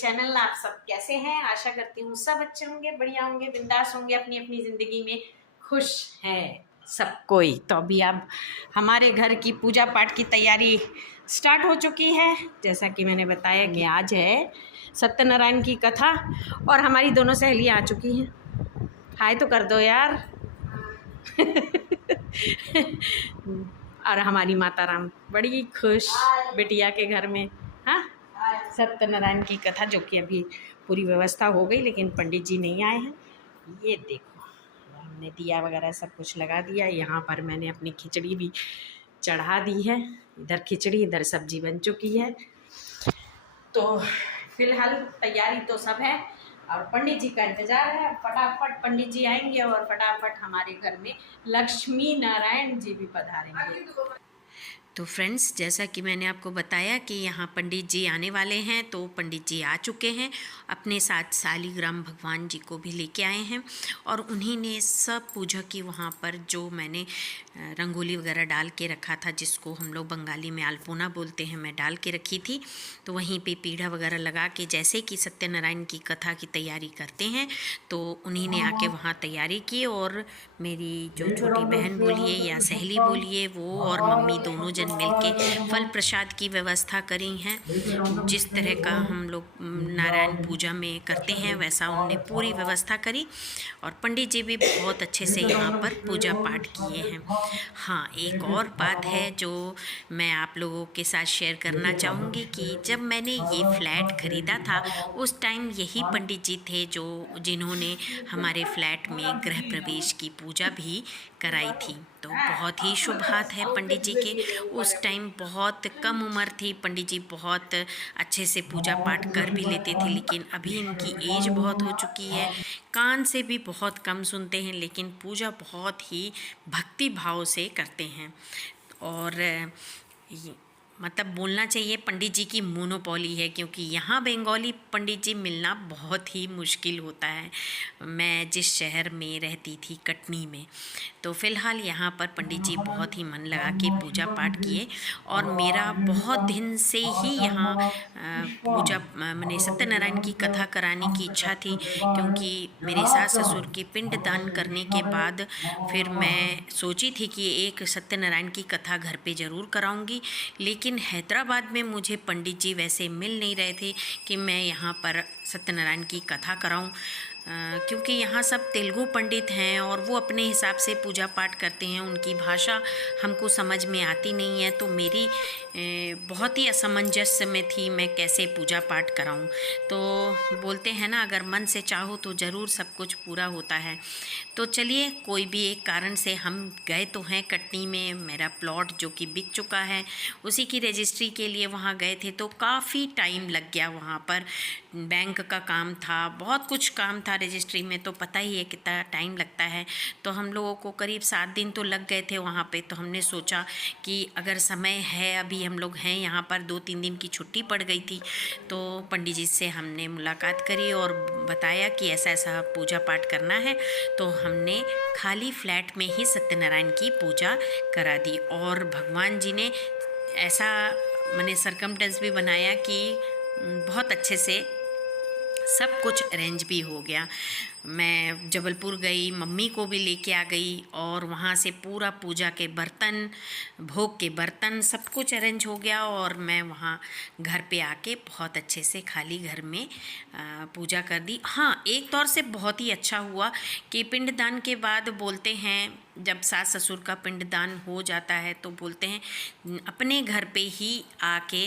Channel. आप सब कैसे हैं? आशा करती हूँ सब अच्छे होंगे, बढ़िया होंगे, बिंदास होंगे, अपनी अपनी ज़िंदगी में खुश हैं सब कोई। तो अभी अब हमारे घर की पूजा पाठ की तैयारी स्टार्ट हो चुकी है। जैसा कि मैंने बताया कि आज है सत्यनारायण की कथा और हमारी दोनों सहेलियाँ आ चुकी हैं। हाय तो कर दो यार। और हमारी माता राम बड़ी खुश बिटिया के घर में। हाँ, सत्यनारायण की कथा, जो कि अभी पूरी व्यवस्था हो गई लेकिन पंडित जी नहीं आए हैं। ये देखो, हमने दिया वगैरह सब कुछ लगा दिया। यहाँ पर मैंने अपनी खिचड़ी भी चढ़ा दी है। इधर खिचड़ी, इधर सब्जी बन चुकी है। तो फिलहाल तैयारी तो सब है और पंडित जी का इंतजार है। फटाफट पंडित जी आएंगे और फटाफट हमारे घर में लक्ष्मी नारायण जी भी पधारेंगे। तो फ्रेंड्स, जैसा कि मैंने आपको बताया कि यहाँ पंडित जी आने वाले हैं, तो पंडित जी आ चुके हैं। अपने साथ शालिग्राम भगवान जी को भी लेके आए हैं और उन्हीं ने सब पूजा की। वहाँ पर जो मैंने रंगोली वगैरह डाल के रखा था, जिसको हम लोग बंगाली में अल्पोना बोलते हैं, मैं डाल के रखी थी। तो वहीं पे पीढ़ा वगैरह लगा के, जैसे कि सत्यनारायण की कथा की तैयारी करते हैं, तो उन्हीं ने आके वहाँ तैयारी की। और मेरी जो छोटी बहन बोलिए या सहेली बोलिए, वो और मम्मी दोनों जन मिलके फल प्रसाद की व्यवस्था करी हैं। जिस तरह का हम लोग नारायण पूजा में करते हैं, वैसा उनने पूरी व्यवस्था करी। और पंडित जी भी बहुत अच्छे से यहाँ पर पूजा पाठ किए हैं। हाँ, एक और बात है जो मैं आप लोगों के साथ शेयर करना चाहूँगी कि जब मैंने ये फ्लैट ख़रीदा था, उस टाइम यही पंडित जी थे जिन्होंने हमारे फ्लैट में गृह प्रवेश की पूजा भी कराई थी। तो बहुत ही शुभ हाथ है पंडित जी के। उस टाइम बहुत कम उम्र थी, पंडित जी बहुत अच्छे से पूजा पाठ कर भी लेते थे, लेकिन अभी इनकी एज बहुत हो चुकी है, कान से भी बहुत कम सुनते हैं, लेकिन पूजा बहुत ही भक्ति भाव से करते हैं। और मतलब बोलना चाहिए पंडित जी की मोनोपोली है, क्योंकि यहाँ बंगाली पंडित जी मिलना बहुत ही मुश्किल होता है। मैं जिस शहर में रहती थी, कटनी में, तो फ़िलहाल यहाँ पर पंडित जी बहुत ही मन लगा के पूजा पाठ किए। और मेरा बहुत दिन से ही यहाँ पूजा मैंने सत्यनारायण की कथा कराने की इच्छा थी, क्योंकि मेरे सास ससुर के पिंड दान करने के बाद फिर मैं सोची थी कि एक सत्यनारायण की कथा घर पे ज़रूर कराऊंगी। लेकिन हैदराबाद में मुझे पंडित जी वैसे मिल नहीं रहे थे कि मैं यहाँ पर सत्यनारायण की कथा कराऊं, क्योंकि यहाँ सब तेलुगु पंडित हैं और वो अपने हिसाब से पूजा पाठ करते हैं। उनकी भाषा हमको समझ में आती नहीं है, तो मेरी बहुत ही असमंजस में थी मैं कैसे पूजा पाठ कराऊं। तो बोलते हैं ना, अगर मन से चाहो तो ज़रूर सब कुछ पूरा होता है। तो चलिए, कोई भी एक कारण से हम गए तो हैं कटनी में। मेरा प्लॉट जो कि बिक चुका है, उसी की रजिस्ट्री के लिए वहाँ गए थे, तो काफ़ी टाइम लग गया। वहाँ पर बैंक का काम था, बहुत कुछ काम था रजिस्ट्री में, तो पता ही है कितना टाइम लगता है। तो हम लोगों को करीब 7 दिन तो लग गए थे वहाँ पे। तो हमने सोचा कि अगर समय है, अभी हम लोग हैं यहाँ पर, 2-3 दिन की छुट्टी पड़ गई थी, तो पंडित जी से हमने मुलाकात करी और बताया कि ऐसा ऐसा पूजा पाठ करना है। तो हमने खाली फ्लैट में ही सत्यनारायण की पूजा करा दी। और भगवान जी ने ऐसा मैंने सरकमटेंस भी बनाया कि बहुत अच्छे से सब कुछ अरेंज भी हो गया। मैं जबलपुर गई, मम्मी को भी लेके आ गई, और वहाँ से पूरा पूजा के बर्तन, भोग के बर्तन, सब कुछ अरेंज हो गया। और मैं वहाँ घर पे आके बहुत अच्छे से खाली घर में पूजा कर दी। हाँ, एक तौर से बहुत ही अच्छा हुआ कि पिंडदान के बाद बोलते हैं, जब सास ससुर का पिंडदान हो जाता है तो बोलते हैं अपने घर पे ही आके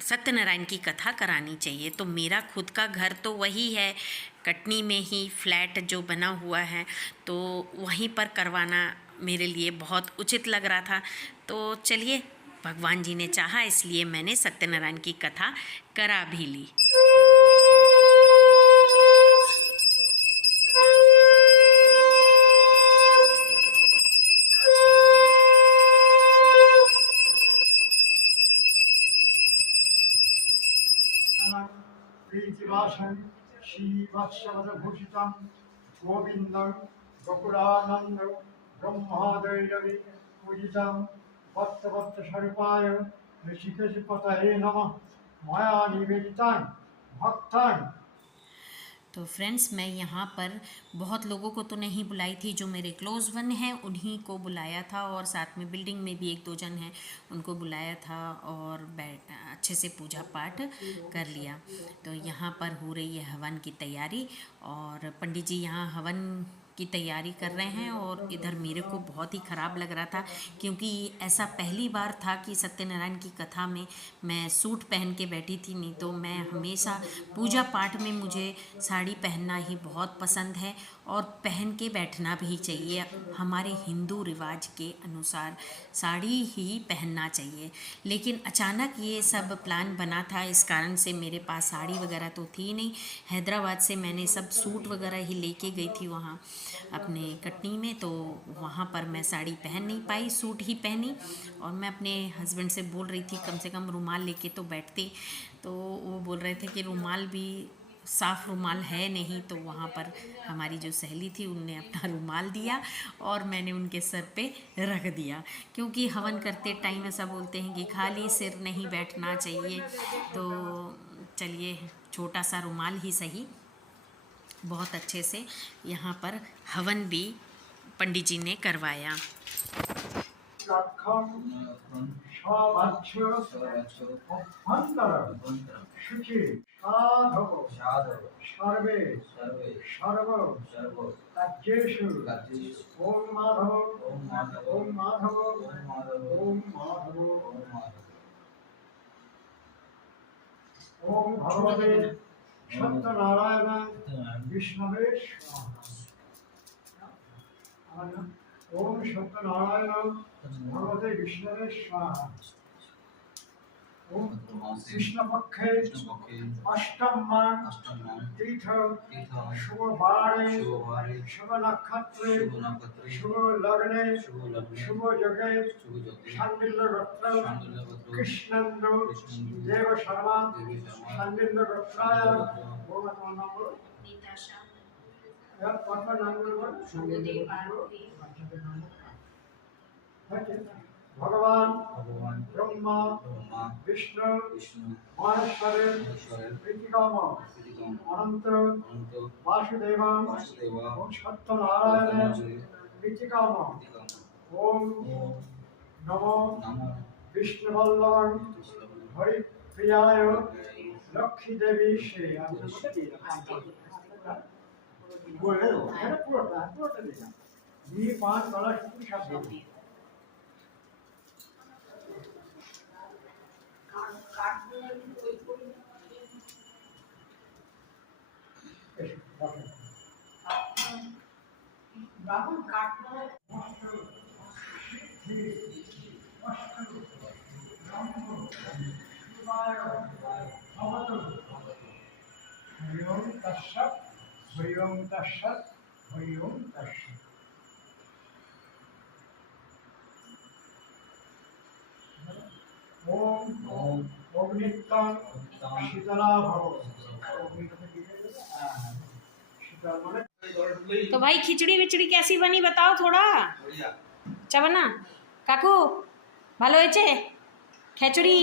सत्यनारायण की कथा करानी चाहिए। तो मेरा खुद का घर तो वही है, कटनी में ही फ्लैट जो बना हुआ है, तो वहीं पर करवाना मेरे लिए बहुत उचित लग रहा था। तो चलिए, भगवान जी ने चाहा, इसलिए मैंने सत्यनारायण की कथा करा भी ली। प्रीतिवासं श्रीवत्सवदभूषितं गोविन्दं गोकुलानन्दं ब्रह्मादैरवि पूजितं भक्तवत्सस्वरूपाय ऋषिकेशपतये नमः। मया निवेदितं भक्तान् तो फ्रेंड्स, मैं यहाँ पर बहुत लोगों को तो नहीं बुलाई थी, जो मेरे क्लोज़ वन हैं उन्हीं को बुलाया था, और साथ में बिल्डिंग में भी 1-2 जन हैं उनको बुलाया था, और अच्छे से पूजा पाठ कर लिया। तो यहाँ पर हो रही है हवन की तैयारी, और पंडित जी यहाँ हवन की तैयारी कर रहे हैं। और इधर मेरे को बहुत ही ख़राब लग रहा था, क्योंकि ऐसा पहली बार था कि सत्यनारायण की कथा में मैं सूट पहन के बैठी थी। नहीं तो मैं हमेशा पूजा पाठ में मुझे साड़ी पहनना ही बहुत पसंद है, और पहन के बैठना भी चाहिए। हमारे हिंदू रिवाज के अनुसार साड़ी ही पहनना चाहिए। लेकिन अचानक ये सब प्लान बना था, इस कारण से मेरे पास साड़ी वगैरह तो थी नहीं। हैदराबाद से मैंने सब सूट वगैरह ही लेके गई थी वहाँ अपने कटनी में, तो वहाँ पर मैं साड़ी पहन नहीं पाई, सूट ही पहनी। और मैं अपने हस्बैंड से बोल रही थी कम से कम रुमाल लेके तो बैठते, तो वो बोल रहे थे कि रुमाल भी साफ़ रुमाल है नहीं। तो वहाँ पर हमारी जो सहेली थी उनने अपना रुमाल दिया और मैंने उनके सर पे रख दिया, क्योंकि हवन करते टाइम ऐसा बोलते हैं कि खाली सिर नहीं बैठना चाहिए। तो चलिए, छोटा सा रुमाल ही सही, बहुत अच्छे से यहाँ पर हवन भी पंडित जी ने करवाया। शुचि साधव सर्वे सर्व राज्येषु ओम माधव ओम माधव ओम माधव ओम भगवते सत्यनारायण विष्णवे स्वाहा। ओम सत्यनारायण भगवते विष्णवे स्वाहा। ओम कृष्ण पक्षे अष्टम तीर्थ शुभवारे शुभ नक्षत्रे शुभ लग्ने शुभ जगे शांडिल्य गोत्र कृष्णेंद्र देव शर्मा शांडिल्य गोत्राय भगवान ब्रह्मा विष्णु महेश्वरे प्रीतिकाम अनंत वासुदेव ओम सत्यनारायण प्रीतिकाम ओम नमो विष्णुवल्लभ हरि प्रियाय लक्ष्मी देवी श्री ये 5 कलश शब्द राहुल काटना ओम ओम नित्यं शीतला भव। तो भाई, खिचड़ी विचड़ी कैसी बनी बताओ थोड़ा। अच्छा बना काकू? ভালো হয়েছে खिचड़ी?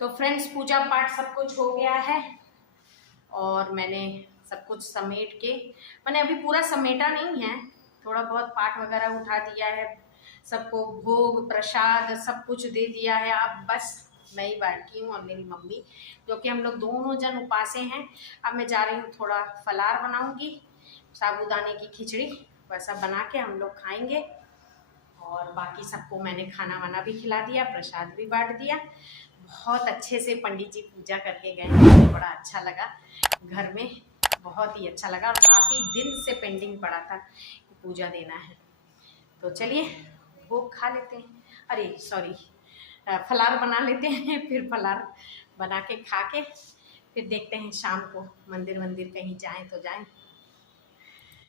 तो फ्रेंड्स, पूजा पाठ सब कुछ हो गया है, और मैंने सब कुछ समेट के, मैंने अभी पूरा समेटा नहीं है, थोड़ा बहुत पाठ वगैरह उठा दिया है, सबको भोग प्रसाद सब कुछ दे दिया है। अब बस मैं ही बैठी हूँ और मेरी मम्मी, जो कि हम लोग दोनों जन उपासे हैं। अब मैं जा रही हूँ, थोड़ा फलार बनाऊंगी, साबूदाने की खिचड़ी वैसा बना के हम लोग खाएंगे। और बाकी सबको मैंने खाना वाना भी खिला दिया, प्रसाद भी बांट दिया। बहुत अच्छे से पंडित जी पूजा करके गए, मुझे बड़ा अच्छा लगा, घर में बहुत ही अच्छा लगा, और काफ़ी दिन से पेंडिंग पड़ा था कि पूजा देना है। तो चलिए भोग खा लेते हैं, अरे सॉरी, फलार बना लेते हैं, फिर फलार बना के खा के फिर देखते हैं शाम को मंदिर कहीं जाएं तो जाएं।